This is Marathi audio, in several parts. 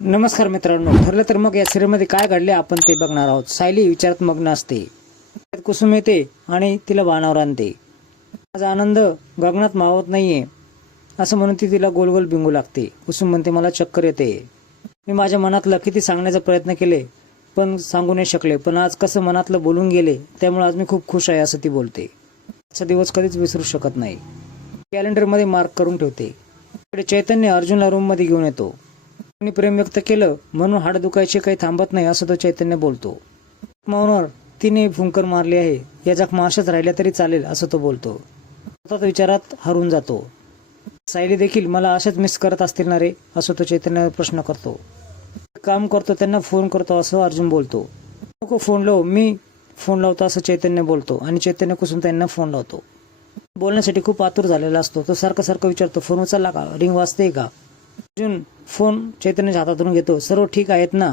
नमस्कार मित्रांनो, ठरलं तर मग या सिरियलमध्ये काय घडले आपण ते बघणार आहोत. सायली विचारात मग्न असते. त्यात कुसुम येते आणि तिला बाणावर आणते. माझा आनंद गगनात मावत नाहीये असं म्हणून ती तिला गोल गोल बिंगू लागते. कुसुम म्हणते, मला चक्कर येते. मी माझ्या मनातलं किती सांगण्याचा प्रयत्न केले पण सांगू नाही शकले, पण आज कसं मनातलं बोलून गेले त्यामुळे आज मी खूप खुश आहे असं ती बोलते. असा दिवस कधीच विसरू शकत नाही. कॅलेंडरमध्ये मार्क करून ठेवते. इकडे चैतन्य अर्जुनला रूममध्ये घेऊन येतो. मी प्रेम व्यक्त केलं म्हणून हाड दुखायचे काही थांबत नाही असं तो चैतन्य बोलतो. मौनवर तिने फुंकर मारली आहे, या जखमा अशाच राहिल्या तरी चालेल असं तो बोलतो. सतत विचारात हरून जातो. सायली देखील मला अशाच मिस करत असतील ना रे असं तो चैतन्य प्रश्न करतो. काम करतो त्यांना फोन करतो असं अर्जुन बोलतो. नको फोन लाव, मी फोन लावतो असं चैतन्य बोलतो आणि चैतन्य कुसुम त्यांना फोन लावतो. बोलण्यासाठी खूप आतुर झालेला असतो. तो सारखं विचारतो, फोन उचलला का, रिंग वाजते का. अर्जुन फोन चैतन्याच्या हातातून घेतो. सर्व ठीक आहेत ना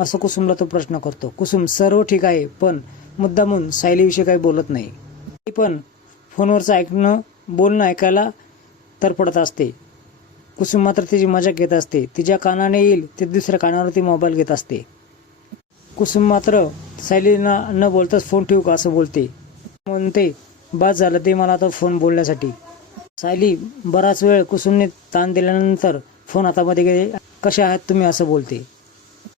असं कुसुमला तो प्रश्न करतो. कुसुम सर्व ठीक आहे पण मुद्दामून सायलीविषयी काही बोलत नाही. ती पण फोनवरचं बोलणं ऐकायला तरपडत असते. कुसुम मात्र तिची मजा घेत असते. तिच्या कानाने येईल ते दुसऱ्या कानावर ती मोबाईल घेत असते. कुसुम मात्र सायलीला न बोलताच फोन ठेवू का असं बोलते. म्हणते, बस झालं ते मला आता फोन बोलण्यासाठी. सायली बराच वेळ कुसुमने ताण दिल्यानंतर फोन हातामध्ये घे, कशा आहात तुम्ही असं बोलते.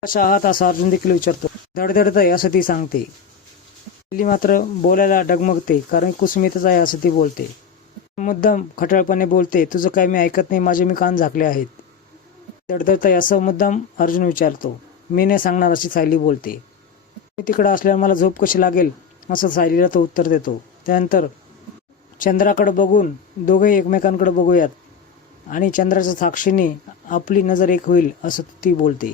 कशा आहात असं अर्जुन देखील विचारतो. धडधडतंय असं ती सांगते. सायली मात्र बोलायला डगमगते कारण कुसुम इथंच आहे असं ती बोलते. मुद्दाम खटाळपणे बोलते, तुझं काय मी ऐकत नाही, माझे मी कान झाकले आहेत. धडधडतंय असं मुद्दाम अर्जुन विचारतो. मी नाही सांगणार अशी सायली बोलते. मी तिकडं असल्यावर मला झोप कशी लागेल असं सायलीला तो उत्तर देतो. त्यानंतर चंद्राकडे बघून दोघे एकमेकांकडे बघूयात आणि चंद्राच्या साक्षीने आपली नजर एक होईल असं ती बोलते.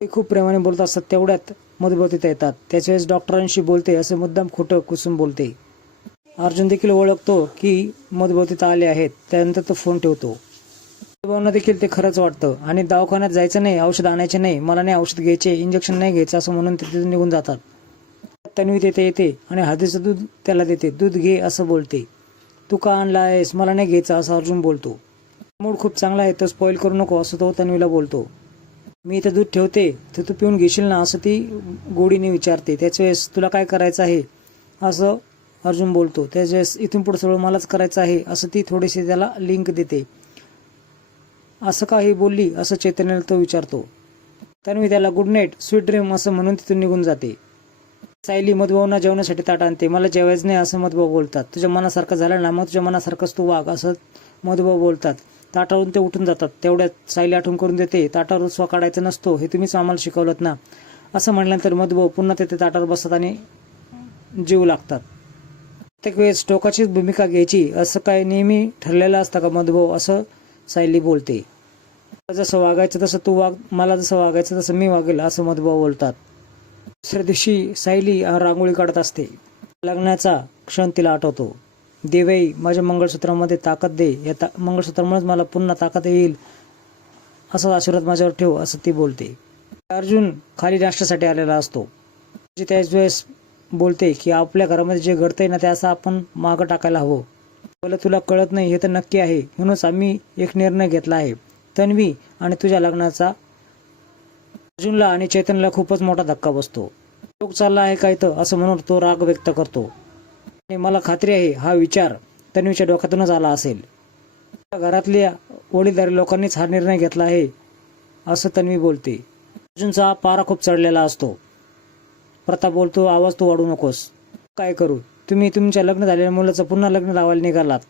ते खूप प्रेमाने बोलत असतात. तेवढ्यात मधुभवतीत येतात. त्याच्या वेळेस डॉक्टरांशी बोलते असं मुद्दाम खोटं कुसुम बोलते. अर्जुन देखील ओळखतो की मधुभवतीत आले आहेत. त्यानंतर तो फोन ठेवतो. मधुभावना देखील ते खरंच वाटतं आणि दवाखान्यात जायचं नाही, औषध आणायचे नाही, मला नाही औषध घ्यायचे, इंजेक्शन नाही घ्यायचं असं म्हणून ते तिथून निघून जातात. तन्वी तिथे येते आणि हळदीचं दूध त्याला देते. दूध घे असं बोलते. तू का आणला आहेस, मला नाही घ्यायचं असं अर्जुन बोलतो. मूड खूप चांगला आहे, तो स्पॉइल करू नको असं तो तन्वीला बोलतो. मी इथं दूध ठेवते तर तू पिऊन घेशील ना असं ती गोडीने विचारते. त्याच्या वेळेस तुला काय करायचं आहे असं अर्जुन बोलतो. त्याच्या वेळेस इथून पुढे सगळं मलाच करायचं आहे असं ती थोडीशी त्याला लिंक देते. असं का ही बोलली असं चैतन्याला तो विचारतो. तन्वी त्याला गुड नाईट, स्वीट ड्रीम असं म्हणून तिथून निघून जाते. सायली मधुभावना जेवणासाठी ताट आणते. मला जेवायचं नाही असं मधुभाऊ बोलतात. तुझ्या मनासारखं झालं ना, मग तुझ्या मनासारखंच तू वाग असं मधुभाऊ बोलतात. ताटावरून ते उठून जातात. तेवढ्यात सायली आठवण करून देते, ताटावर रुसवा काढायचा नसतो, हे तुम्हीच आम्हाला शिकवलत ना असं म्हटल्यानंतर मधुभाऊ पुन्हा ते ताटावर बसतात आणि जीव लागतात. प्रत्येक वेळेस टोकाचीच भूमिका घ्यायची असं काय नेहमी ठरलेलं असतं का मधुभाऊ असं सायली बोलते. जसं वागायचं तसं तू वाग, मला जसं वागायचं तसं मी वागेल असं मधुभाऊ बोलतात. दुसऱ्या दिवशी सायली रांगोळी काढत असते. लग्नाचा क्षण तिला आठवतो. देवई माझ्या मंगळसूत्रामध्ये ताकद दे, या मंगळसूत्रामुळेच मला पुन्हा ताकद येईल असा आशीर्वाद माझ्यावर ठेव असं ती बोलते. अर्जुन खाली नाश्त्यासाठी आलेला असतो. त्याच वेळेस बोलते की आपल्या घरामध्ये जे घडतंय ना ते असं आपण मागं टाकायला हवं. मला तुला कळत नाही हे तर नक्की आहे, म्हणूनच आम्ही एक निर्णय घेतला आहे. तन्वी आणि तुझ्या लग्नाचा. अर्जुनला आणि चैतन्यला खूपच मोठा धक्का बसतो. लोक चालला आहे काय तर असं म्हणून तो राग व्यक्त करतो. आणि मला खात्री आहे हा विचार तन्वीच्या डोक्यातूनच आला असेल. घरातल्या वडीलधारी लोकांनीच हा निर्णय घेतला आहे असं तन्वी बोलते. अर्जुनचा पारा खूप चढलेला असतो. प्रताप बोलतो, आवाज तू वाढू नकोस. काय करू, तुम्ही तुमच्या लग्न झालेल्या मुलाचं पुन्हा लग्न लावायला निघालात.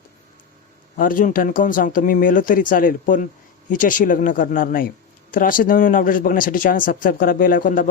अर्जुन ठणकावून सांगतो, मी मेलो तरी चालेल पण हिच्याशी लग्न करणार नाही. तर असे नवीन अपडेट्स बघण्यासाठी चॅनल सबस्क्राईब करा, बेल आयकॉन दाबा.